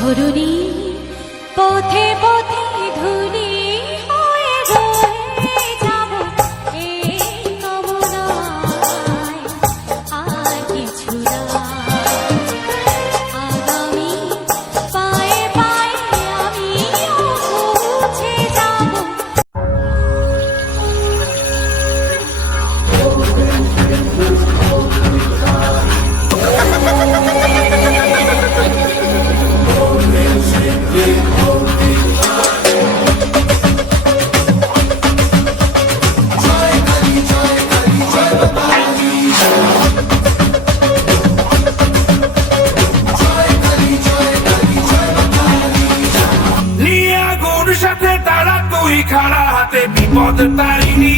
ধরণী পথে পথে ধুলি হয়ে রয়ে যাব এই কামনায় আর কিছু না। আগামী পায়ে পায়ে আমিও পৌঁছে যাব। সাথে তারা তুই খাড়া হাতে বিপদ তারিনি